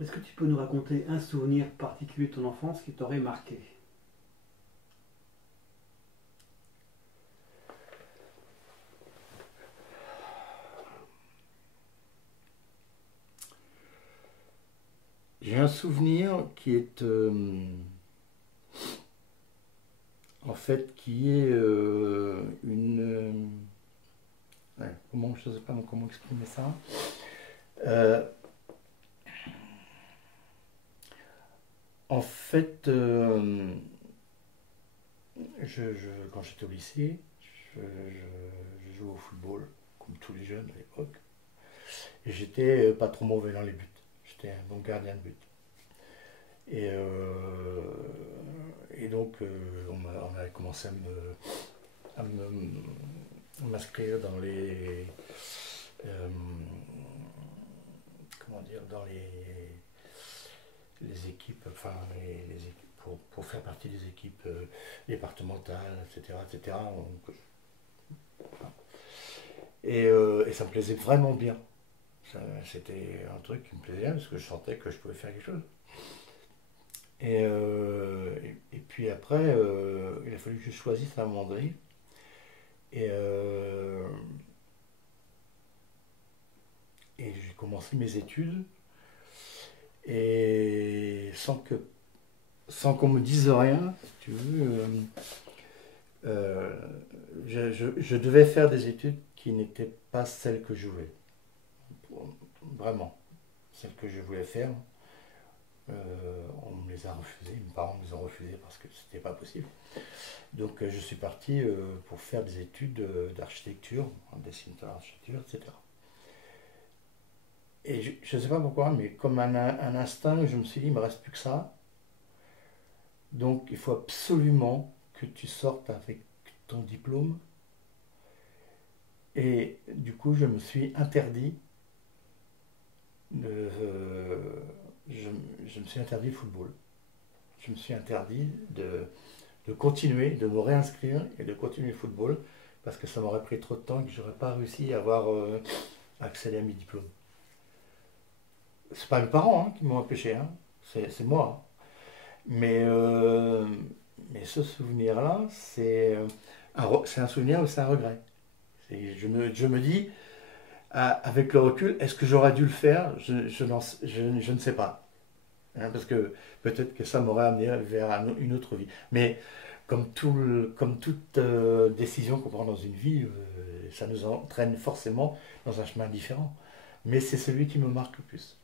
Est-ce que tu peux nous raconter un souvenir particulier de ton enfance qui t'aurait marqué? J'ai un souvenir qui est en fait qui est ouais, comment je sais pas comment exprimer ça. Euh, En fait, quand j'étais au lycée, je jouais au football comme tous les jeunes à l'époque, et j'étais pas trop mauvais dans les buts. J'étais un bon gardien de but. Et, euh, et donc, on a commencé à m'inscrire dans euh, comment dire, dans les équipes, enfin, les équipes pour faire partie des équipes départementales, etc., etc. Et ça me plaisait vraiment bien. C'était un truc qui me plaisait parce que je sentais que je pouvais faire quelque chose. Et puis après, il a fallu que je choisisse un moment donné. Et, euh, et j'ai commencé mes études. Et sans qu'on me dise rien, si tu veux, je devais faire des études qui n'étaient pas celles que je voulais. Vraiment. Celles que je voulais faire, on me les a refusées. Mes parents me les ont refusées parce que c'était pas possible. Donc je suis parti pour faire des études d'architecture, en dessin d'architecture, etc. Et je ne sais pas pourquoi, mais comme un instinct, je me suis dit, il ne me reste plus que ça. Donc il faut absolument que tu sortes avec ton diplôme. Et du coup, je me suis interdit, de, je, je me suis interdit le football. Je me suis interdit de continuer, de me réinscrire et de continuer le football parce que ça m'aurait pris trop de temps et que j'aurais pas réussi à avoir accédé à mes diplômes. C'est pas mes parents qui m'ont empêché, hein. C'est moi, hein. Mais, euh, mais ce souvenir-là, c'est un souvenir ou c'est un regret. Je me dis, avec le recul, est-ce que j'aurais dû le faire? Je ne sais pas. Hein, parce que peut-être que ça m'aurait amené vers une autre vie. Mais comme toute décision qu'on prend dans une vie, ça nous entraîne forcément dans un chemin différent. Mais c'est celui qui me marque le plus.